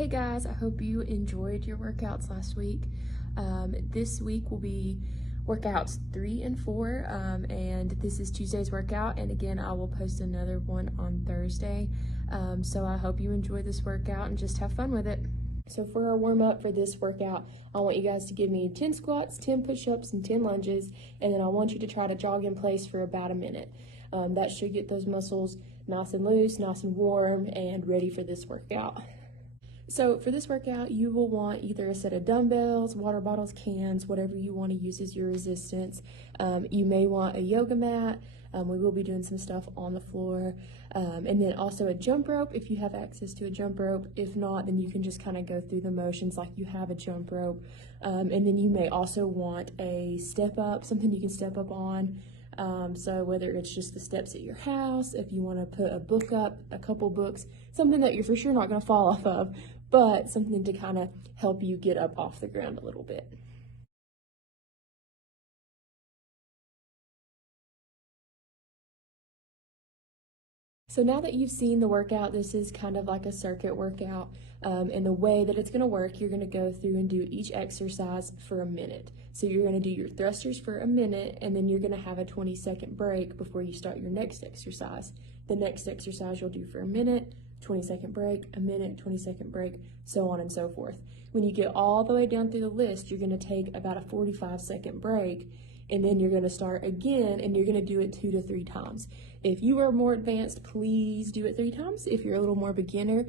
Hey guys, I hope you enjoyed your workouts last week. This week will be workouts 3 and 4, and this is Tuesday's workout, and again I will post another one on Thursday. So I hope you enjoy this workout and just have fun with it. So for our warm-up for this workout, I want you guys to give me 10 squats, 10 push-ups, and 10 lunges, and then I want you to try to jog in place for about a minute. That should get those muscles nice and loose, nice and warm, and ready for this workout. So for this workout, you will want either a set of dumbbells, water bottles, cans, whatever you want to use as your resistance. You may want a yoga mat. We will be doing some stuff on the floor. And then also a jump rope if you have access to a jump rope. If not, then you can just kind of go through the motions like you have a jump rope. And then you may also want a step up, something you can step up on. So whether it's just the steps at your house, if you want to put a book up, a couple books, something that you're for sure not going to fall off of, but something to kind of help you get up off the ground a little bit. So now that you've seen the workout, this is kind of like a circuit workout, and the way that it's going to work, you're going to go through and do each exercise for a minute. So you're going to do your thrusters for a minute, and then you're going to have a 20-second break before you start your next exercise. The next exercise you'll do for a minute, 20-second break, a minute, 20-second break, so on and so forth. When you get all the way down through the list, you're going to take about a 45-second break, and then you're going to start again, and you're going to do it 2 to 3 times. If you are more advanced, please do it 3 times. If you're a little more beginner,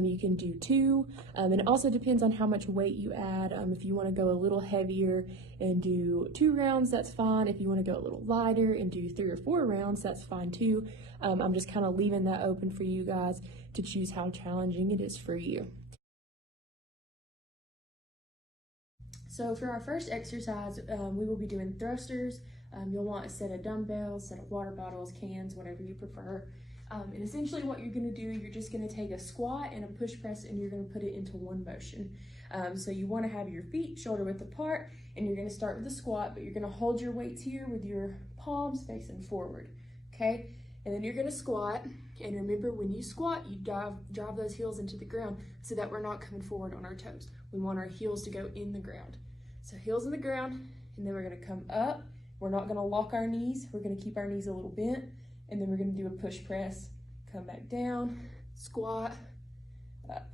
you can do 2. And it also depends on how much weight you add. If you want to go a little heavier and do 2 rounds, that's fine. If you want to go a little lighter and do 3 or 4 rounds, that's fine too. I'm just kind of leaving that open for you guys to choose how challenging it is for you. So for our first exercise, we will be doing thrusters. You'll want a set of dumbbells, set of water bottles, cans, whatever you prefer. And essentially what you're gonna do, you're just gonna take a squat and a push press and you're gonna put it into one motion. So you wanna have your feet shoulder width apart, and you're gonna start with a squat, but you're gonna hold your weights here with your palms facing forward, okay? And then you're gonna squat, and remember when you squat, you drive those heels into the ground so that we're not coming forward on our toes. We want our heels to go in the ground. So heels in the ground, and then we're gonna come up. We're not gonna lock our knees. We're gonna keep our knees a little bent, and then we're gonna do a push press. Come back down, squat, up.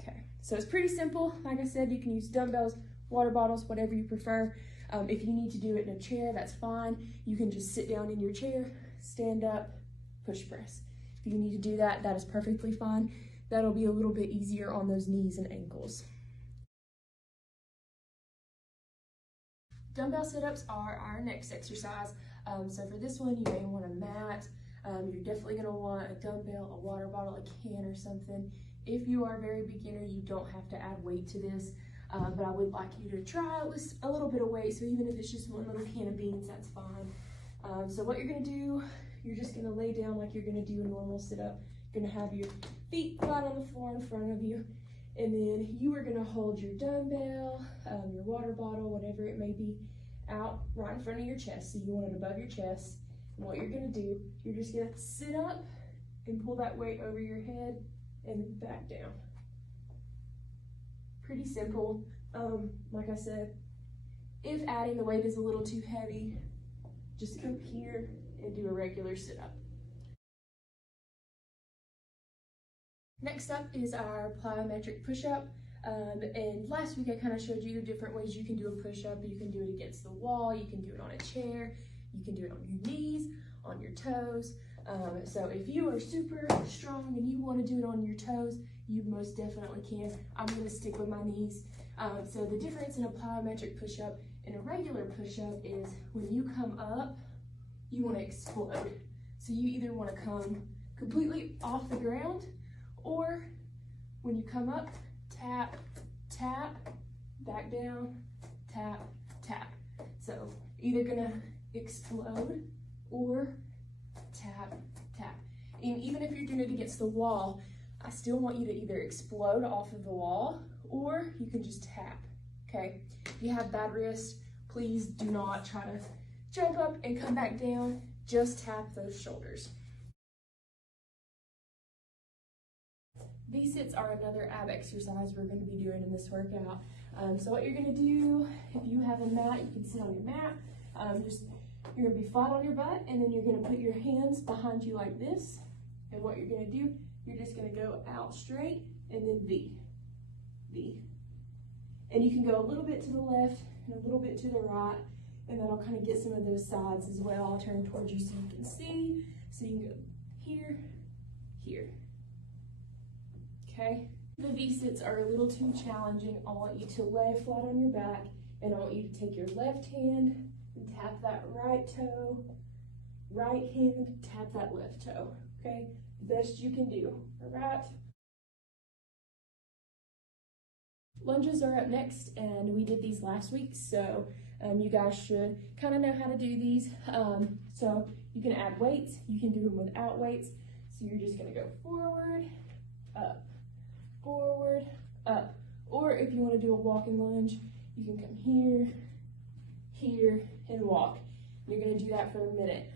Okay, so it's pretty simple. Like I said, you can use dumbbells, water bottles, whatever you prefer. If you need to do it in a chair, that's fine. You can just sit down in your chair, stand up, push press. If you need to do that, that is perfectly fine. That'll be a little bit easier on those knees and ankles. Dumbbell sit-ups are our next exercise. So for this one, you may want a mat. You're definitely gonna want a dumbbell, a water bottle, a can or something. If you are a very beginner, you don't have to add weight to this, but I would like you to try with a little bit of weight. So even if it's just one little can of beans, that's fine. So what you're gonna do, you're just gonna lay down like you're gonna do a normal sit-up. You're gonna have your feet flat on the floor in front of you. And then you are gonna hold your dumbbell, your water bottle, whatever it may be, out right in front of your chest. So you want it above your chest. And what you're gonna do, you're just gonna sit up and pull that weight over your head and back down. Pretty simple. Like I said, if adding the weight is a little too heavy, just come here and do a regular sit-up. Next up is our plyometric push-up. And last week I kind of showed you the different ways you can do a push-up. You can do it against the wall, you can do it on a chair, you can do it on your knees, on your toes. So if you are super strong and you want to do it on your toes, you most definitely can. I'm going to stick with my knees. So the difference in a plyometric push-up and a regular push-up is when you come up, you want to explode. So you either want to come completely off the ground, or when you come up, tap, tap, back down, tap, tap. So either gonna explode or tap, tap. And even if you're doing it against the wall, I still want you to either explode off of the wall or you can just tap, okay? If you have bad wrists, please do not try to jump up and come back down. Just tap those shoulders. V-sits are another ab exercise we're going to be doing in this workout. So what you're going to do, if you have a mat, you can sit on your mat. You're going to be flat on your butt, and then you're going to put your hands behind you like this. And what you're going to do, you're just going to go out straight and then V. V. And you can go a little bit to the left and a little bit to the right, and then I'll kind of get some of those sides as well. I'll turn towards you so you can see. So you can go here, here. Okay? The V-sits are a little too challenging. I want you to lay flat on your back, and I want you to take your left hand and tap that right toe. Right hand, tap that left toe. Okay? Best you can do. All right? Lunges are up next, and we did these last week, so you guys should kind of know how to do these. So you can add weights, you can do them without weights. So you're just gonna go forward, up, or if you want to do a walking lunge, you can come here, here, and walk. You're gonna do that for a minute.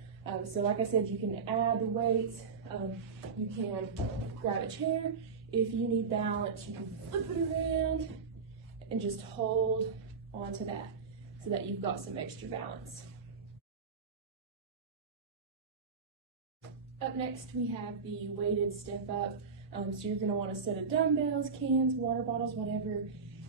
So like I said, you can add the weights, you can grab a chair. If you need balance, you can flip it around and just hold onto that so that you've got some extra balance. Up next, we have the weighted step up. So you're gonna want a set of dumbbells, cans, water bottles, whatever.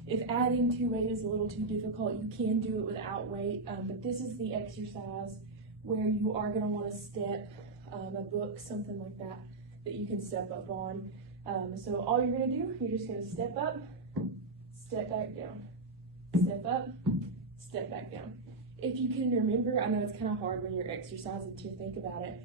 If adding to weight is a little too difficult, you can do it without weight, but this is the exercise where you are gonna wanna step, a book, something like that, that you can step up on. So all you're gonna do, you're just gonna step up, step back down, step up, step back down. If you can remember, I know it's kind of hard when you're exercising to think about it,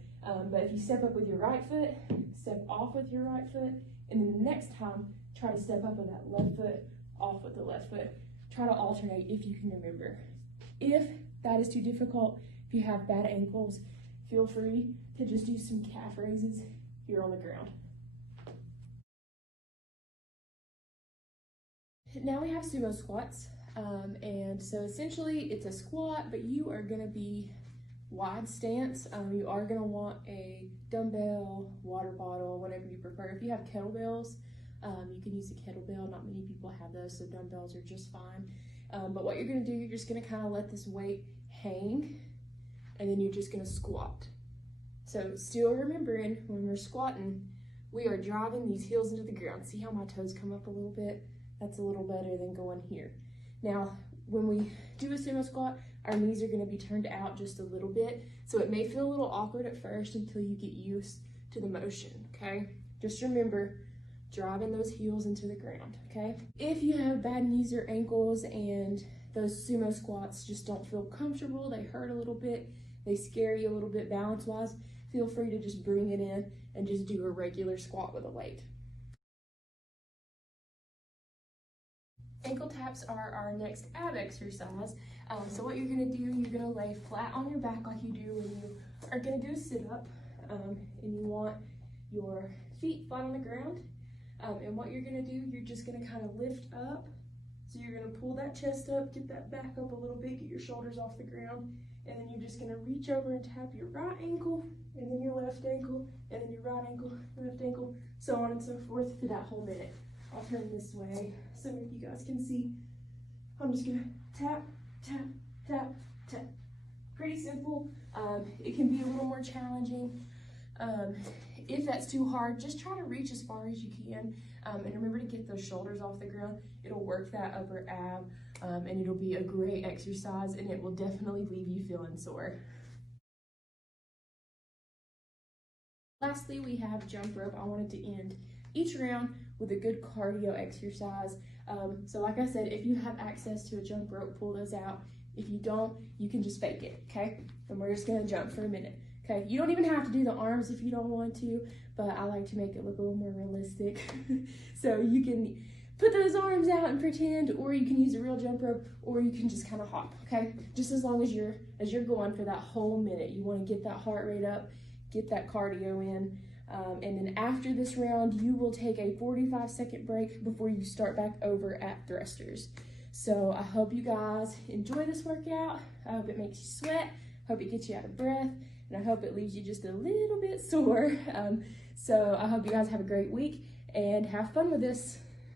but if you step up with your right foot, step off with your right foot, and then the next time, try to step up with that left foot, off with the left foot. Try to alternate if you can remember. If that is too difficult, if you have bad ankles, feel free to just do some calf raises here on the ground. Now we have sumo squats, and so essentially it's a squat, but you are going to be wide stance. You are going to want a dumbbell, water bottle, whatever you prefer. If you have kettlebells, you can use a kettlebell. Not many people have those, so dumbbells are just fine. But what you're going to do, you're just going to kind of let this weight hang, and then you're just going to squat. So still remembering, when we're squatting, we are driving these heels into the ground. See how my toes come up a little bit? That's a little better than going here. Now, when we do a sumo squat, our knees are going to be turned out just a little bit. So it may feel a little awkward at first until you get used to the motion, okay? Just remember, driving those heels into the ground, okay? If you have bad knees or ankles and those sumo squats just don't feel comfortable, they hurt a little bit, they scare you a little bit balance-wise, feel free to just bring it in and just do a regular squat with a weight. Ankle taps are our next ab exercise. So what you're gonna do, you're gonna lay flat on your back like you do when you are gonna do a sit-up, and you want your feet flat on the ground. And what you're gonna do, you're just gonna kind of lift up. So you're gonna pull that chest up, get that back up a little bit, get your shoulders off the ground, and then you're just gonna reach over and tap your right ankle, and then your left ankle, and then your right ankle, left ankle, so on and so forth for that whole minute. I'll turn this way so you guys can see. I'm just gonna tap, tap, tap, tap. Pretty simple. It can be a little more challenging. If that's too hard, just try to reach as far as you can. And remember to get those shoulders off the ground. It'll work that upper ab, and it'll be a great exercise, and it will definitely leave you feeling sore. Lastly, we have jump rope. I wanted to end each round with a good cardio exercise. So like I said, if you have access to a jump rope, pull those out. If you don't, you can just fake it, okay? And we're just gonna jump for a minute, okay? You don't even have to do the arms if you don't want to, but I like to make it look a little more realistic. So you can put those arms out and pretend, or you can use a real jump rope, or you can just kind of hop, okay? Just as long as you're going for that whole minute. You wanna get that heart rate up, get that cardio in. And then after this round, you will take a 45-second break before you start back over at thrusters. So I hope you guys enjoy this workout. I hope it makes you sweat. I hope it gets you out of breath. And I hope it leaves you just a little bit sore. So I hope you guys have a great week. and have fun with this.